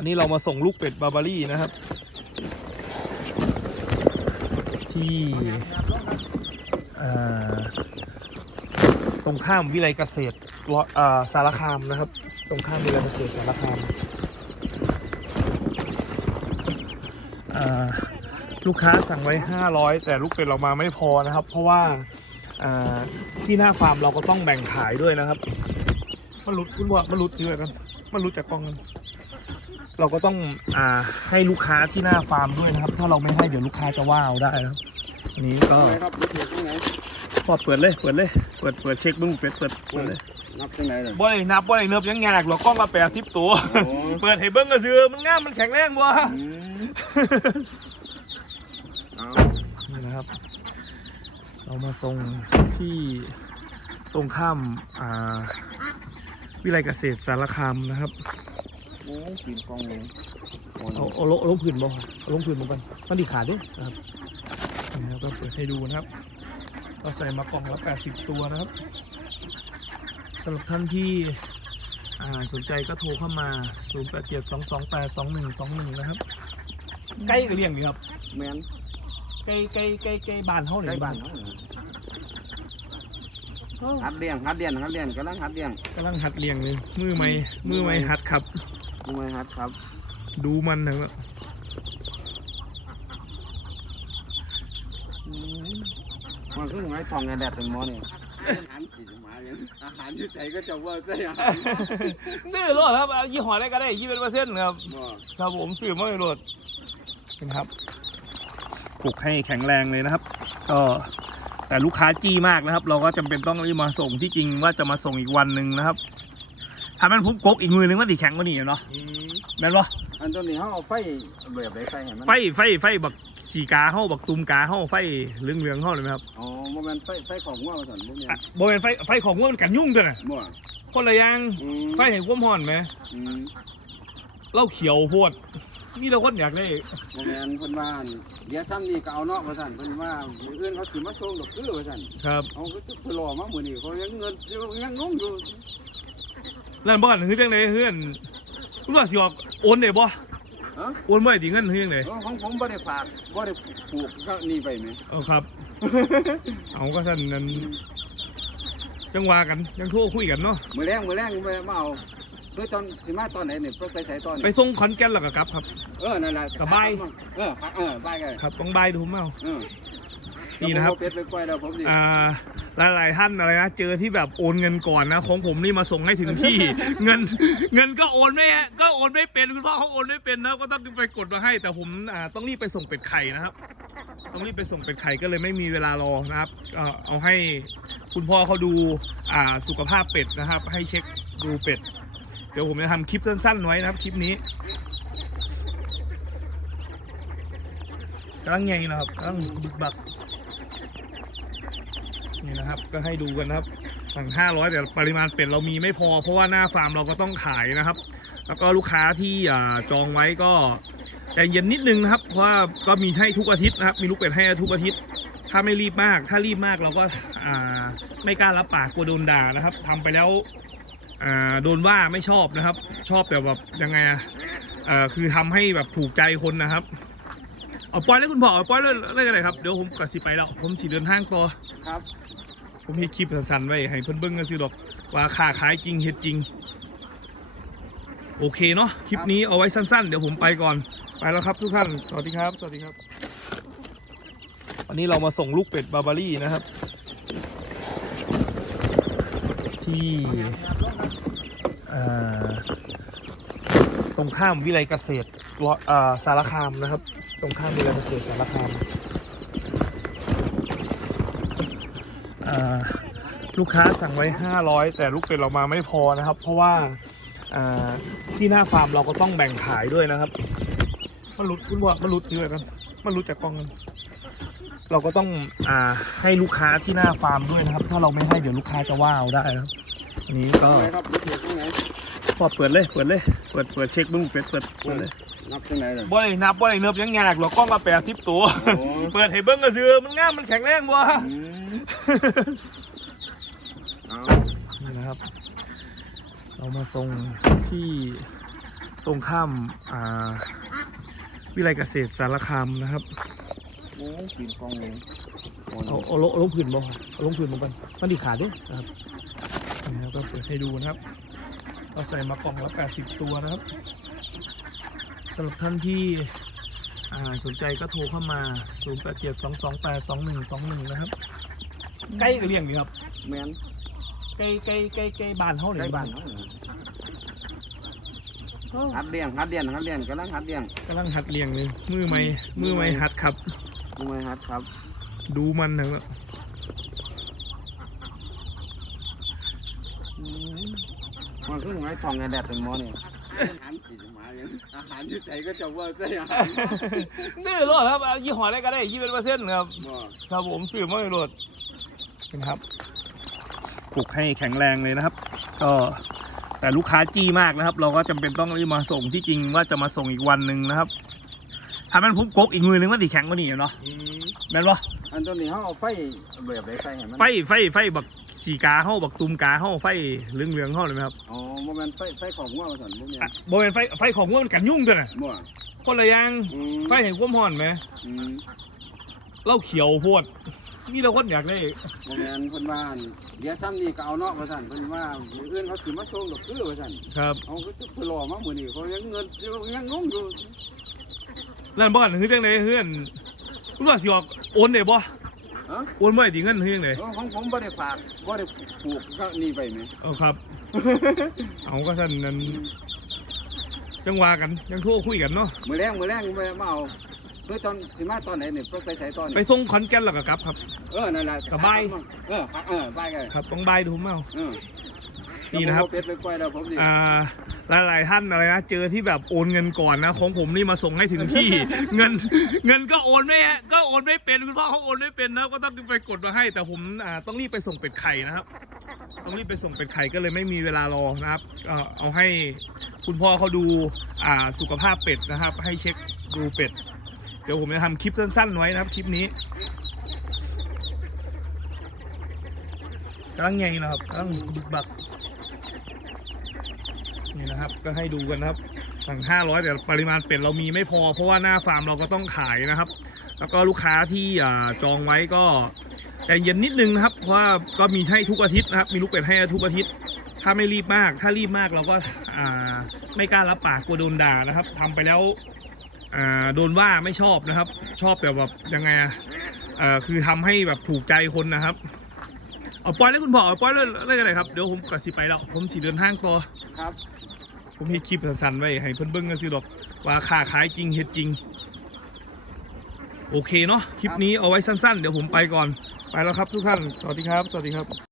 วันนี้เรามาส่งลูกเป็ดบาบารี่นะครับ ที่ตรงข้ามวิไลเกษตรสารคามนะครับ ตรงข้ามวิไลเกษตรสารคามลูกค้าสั่งไว้ 500 แต่ลูกเป็ดเรามาไม่พอนะครับ เพราะว่าที่หน้าฟาร์มเราก็ต้องแบ่งขายด้วยนะครับมันหลุดคุณว่ามันหลุดเยอะกันมันหลุดจากกองกัน เราก็ต้องอ่าให้ลูกค้าที่หน้าฟาร์มด้วยนะครับ ถ้าเราไม่ให้เดี๋ยวลูกค้าจะว่าเอาได้นะครับอันนี้ก็ไหนครับรถเทียบที่ไหนพอเปิดเลยเปิดเลยเปิดเปิดเช็คเบึ้งเปิดเปิดเปิดเลยนับที่ไหนเลยบ่ได้นับบ่ได้เนิบยังยากหรอกกล้องมาแปดทิปตัว โอ้เปิดให้เบิ้งก็ซื้อมันงามมันแข็งแรงบ่อืมเอานี่นะครับ เรามาส่งที่ตรงข้ามอ่าวิไลเกษตรสารคามนะครับ โอ้กินกองเลยโอ้เอาเอาลงเอาลงผืนบ่เอาลงผืนมาก่อนมันดีขาดเด้นะครับนี่ครับก็เปิดให้ดูนะครับ เราใส่มากล่องละ80 ตัวนะครับสำหรับท่านที่อ่าสนใจก็โทรเข้ามา 0872282121 นะครับ ใกล้กับเรียงดีครับ แมนใกล้ใกล้ใกล้ใกล้บ้านเฮาใกเนี่ล้ยบ้าบ้านนเขาหัดเลี้ยงหัดเลี้ยงหัดเลี้ยงกำลังหัดเลี้ยงกำลังหัดเลี้ยงเลยมือใหม่มือใหม่หัดครับ ทำไมหัดครับ ดูมันเถอะอืมมันคือไงทองไงแดดเป็นหมอนี่อาหารสีมาอย่างอาหารที่ใส่ก็จะว่าใส่อาหารซื้อรถครับยี่ห้ออะไรก็ได้ยี่เป็นเปอร์เซ็นต์ครับบ่ครับผมซื้อมาเลยรถนะครับปลูกให้แข็งแรงเลยนะครับก็แต่ลูกค้าจี้มากนะครับ เราก็จำเป็นต้องรีบมาส่งที่จริงว่าจะมาส่งอีกวันหนึ่งนะครับ ถ้ามันพุ่มกกอีกมือนึงมันดีแข็งกว่านี้เนาะอืมแม่นปะอันตัวนี้เขาเอาไฟแบบไหนใส่ให้มันไฟไฟไฟบักขี่กาเฮาบักตุมกาเฮาไฟเหลืองเหลืองๆเฮาเลยไหมครับอ๋อโมเมนไฟไฟของงัวมาสั่นบ่แม่นอะบ่เป็นไฟไฟของว่ามันกันยุ่งเด้อน่ะบ่คนละอย่างอืมไฟแห่งความร้อนไหมอืมเหล้าเขียวโพดมีแต่คนอยากได้โมเมนเพิ่นว่าอั่นเดี๋ยวซ้ำนี่ก็เอาเนาะว่าสั่นเพิ่นว่ามื้ออื่นเขาสิมาส่งดอกคือว่าสั่นครับเอาก็จะเพิ่นรอมามื้อนี้เขายังเงินยังงงอยู่ นั่นบ่กันคือจังไดเฮือนคุณว่าสิออกโอนได้บ่ฮะโอนบ่ได้ติเงินคือจังไดเอาของผมบ่ได้ฝากบ่ได้ผูกก็นี่ไปแหมเอาครับ เอาก็สั่นนั้นจังว่ากันยังโทรคุยกันเนาะมื้อแรงมื้อแรงไปมาเอาเพื่อตอนสิมาตอนไหนนี่ไปไปใส่ตอนไปส่งขอนแก่นแล้วก็กลับครับ เออนั่นแหละกลับบ่ายเออเออบ่ายกันครับต้องบายดูผมเอาเออ นี่นะครับเป็ดไปปล่อยแล้วผมนี่อ่าหลายๆท่านอะไรนะเจอที่แบบโอนเงินก่อนนะ ของผมนี่มาส่งให้ถึงที่ เงินเงินก็โอนไม่ฮะก็โอนไม่เป็นคุณพ่อเขาโอนไม่เป็นนะก็ต้องไปกดมาให้ แต่ผมอ่าต้องรีบไปส่งเป็ดไข่นะครับ ต้องรีบไปส่งเป็ดไข่ก็เลยไม่มีเวลารอนะครับก็เอาให้คุณพ่อเขาดูอ่าสุขภาพเป็ดนะครับ ให้เช็คดูเป็ด เดี๋ยวผมจะทำคลิปสั้นๆไว้นะครับคลิปนี้กำลังไงนะครับกำลังบึกบัก นี่นะครับก็ให้ดูกันนะครับ สั่ง 500 แต่ปริมาณเป็ดเรามีไม่พอ เพราะว่าหน้าฟาร์มเราก็ต้องขายนะครับ แล้วก็ลูกค้าที่จองไว้ก็ใจเย็นนิดนึงนะครับ เพราะว่าก็มีให้ทุกอาทิตย์นะครับ มีลูกเป็ดให้ทุกอาทิตย์ ถ้าไม่รีบมาก ถ้ารีบมากเราก็ไม่กล้ารับปากกลัวโดนด่านะครับทำไปแล้วโดนว่าไม่ชอบนะครับ ชอบแต่แบบยังไงอะอ่าคือทำให้แบบถูกใจคนนะครับเอาปล่อยเลยคุณพ่อเอาปล่อยเลยเลยกันเลยครับ เดี๋ยวผมกระสิไปแล้ว ผมสีเดินทางต่อครับ ผมมีคลิปสั้นๆไว้ให้เพิ่นเบิ่งกันสิดอก ว่าค่าขายจริงเฮ็ดจริง โอเคเนาะคลิปนี้เอาไว้สั้นๆ เดี๋ยวผมไปก่อน ไปแล้วครับทุกท่าน สวัสดีครับ สวัสดีครับ วันนี้เรามาส่งลูกเป็ดบาบารี่นะครับ ที่อ่อตรงข้ามวิไลเกษตรรเอ่อสารคามนะครับ ตรงข้ามวิไลเกษตรสารคาม อ่า ลูกค้าสั่งไว้ 500 แต่ลูกเป็ดเรามาไม่พอนะครับ เพราะว่าอ่าที่หน้าฟาร์มเราก็ต้องแบ่งขายด้วยนะครับมันหลุดคุณว่ามันหลุดเยอะกันมันหลุดจากกล้องกันเราก็ต้องอ่าให้ลูกค้าที่หน้าฟาร์มด้วยนะครับ ถ้าเราไม่ให้เดี๋ยวลูกค้าจะว่าเอาได้นะครับอันนี้ก็ไหนครับรถเทียบที่ไหนพอเปิดเลยเปิดเลยเปิดเปิดเช็คเบึ้งเป็ดเปิดเปิดเลยนับที่ไหนเลยบ่ได้นับบ่ได้เนิบยังยากหรอกกล้องมาแปดทิปตัวโอ้เปิดให้เบิ้งก็ซื้อมันงามมันแข็งแรงบ่อืมเอา นี่นะครับ เรามาส่งที่ตรงข้ามอ่าวิไลเกษตรสารคามนะครับโอ้ปีนกองเลยเอาเอาลงเอาลงผืนบ่เอาลงผืนลงไปมันดีขาดด้วยนะครับนี่นะครับก็เปิดให้ดูนะครับ เราใส่มากล่องละ80 ตัวนะครับสำหรับท่านที่อ่าสนใจก็โทรเข้ามา 0872282121 นะครับ ใกล้กับเลี้ยงดีครับแมนใกล้ใกล้ใกล้ใกล้บ้านเฮาใกเนี่ล้ยบ้านเขาหัดเลี้ยงหัดเลี้ยงหัดเลี้ยงกำลังหัดเลี้ยงกำลังหัดเลี้ยงเลยมือใหม่มือใหม่หัดครับ ทำไมหัดครับดูมันนะมันคือไงทองไงแดดเป็นหมอนี่อาหารสีหมาอย่างอาหารที่ใส่ก็จะว่าใส่อาหารซื้อรถครับยี่ห้ออะไรก็ได้ยี่สิบเปอร์เซ็นต์ครับบ่ครับผมซื้อมาเลยรถ นะครับปลูกให้แข็งแรงเลยนะครับก็แต่ลูกค้าจี้มากนะครับ เราก็จำเป็นต้องรีบมาส่งที่จริงว่าจะมาส่งอีกวันหนึ่งนะครับถ้ามันพุ่มกกอีกมือนึงมันดีแข็งกว่านี้เนาะแม่นปะอันตัวนี้เขาเอาไฟแบบไหนใส่ให้มันไฟไฟไฟบักขี่กาเข้าบักตุมกาเข้าไฟเหลืองเหลืองๆเข้าเลยไหมครับอ๋อโมเมนไฟไฟของหัวมาสั่นโมเมนอะบริเวณไฟไฟของว่ามันกันยุ่งตัวน่ะบ่คนละอย่างอืมไฟแห่งความร้อนไหมอืมเหล้าเขียวโพด นี่เราคนอยากได้โมเมนเพิ่นว่าเดี๋ยวซ้ำนี่ก็เอาเนาะว่าสั่นเพิ่นว่ามื้ออื่นเขาสิมาส่งดอกคือว่าสั่นครับเอาก็จะเพิ่นรอมามื้อนี้เขายังเงินยังงงอยู่นั่นบ้านคือจังไดเฮือนคุณว่าสิออกโอนได้บ่ฮะโอนบ่ได้ติเงินเฮือนได้เออของผมบ่ได้ฝากบ่ได้ผูกก็นี่ไปไหม เอาครับ เอาก็สั่นนั้นจังว่ากันยังโทรคุยกันเนาะ มื้อแรงมื้อแรงไปมาเอา เพื่อตอนสิมาตอนไหนนี่ไปไปใส่ตอนไปส่งขอนแก่นแล้วก็กลับครับ เออนั่นแหละสบาย เออเออไปกันครับต้องบายดูเมาเออนี่นะครับเป็ดไปปล่อยแล้วผมดิอ่าหลายๆท่านอะไรนะเจอที่แบบโอนเงินก่อนนะของผมนี่มาส่งให้ถึงที่ เงินเงินก็โอนไม่ฮะก็โอนไม่เป็นคุณพ่อเขาโอนไม่เป็นนะก็ต้องไปกดมาให้ แต่ผมอ่าต้องรีบไปส่งเป็ดไข่นะครับ ต้องรีบไปส่งเป็ดไข่ก็เลยไม่มีเวลารอนะครับก็เอาให้คุณพ่อเขาดูอ่าสุขภาพเป็ดนะครับ ให้เช็คดูเป็ดเดี๋ยวผมจะทำคลิปสั้นๆไว้นะครับคลิปนี้กำลังไงนะครับกำลังบึกบักนี่นะครับก็ให้ดูกันนะครับ สั่ง 500 แต่ปริมาณเป็ดเรามีไม่พอ เพราะว่าหน้าฟาร์มเราก็ต้องขายนะครับ แล้วก็ลูกค้าที่จองไว้ก็ใจเย็นนิดนึงนะครับ เพราะว่าก็มีให้ทุกอาทิตย์นะครับ มีลูกเป็ดให้ทุกอาทิตย์ ถ้าไม่รีบมาก ถ้ารีบมากเราก็าไม่กล้ารับปากกลัวโดนด่านะครับทำไปแล้ว โดนว่าไม่ชอบนะครับ ชอบแต่แบบยังไงอะอ่าคือทำให้แบบถูกใจคนนะครับเอาปล่อยเลยคุณพ่อเอาปล่อยเลยเลยกันเลยครับเดี๋ยวผมกระสิไปแล้วผมสีเดินทางต่อครับผมเฮ็ดคลิปสั้นๆไว้ให้เพิ่นเบิ่งกันสิดอกว่าค่าขายจริงเฮ็ดจริง โอเคเนาะคลิปนี้เอาไว้สั้นๆ เดี๋ยวผมไปก่อนไปแล้วครับทุกท่านสวัสดีครับ สวัสดีครับ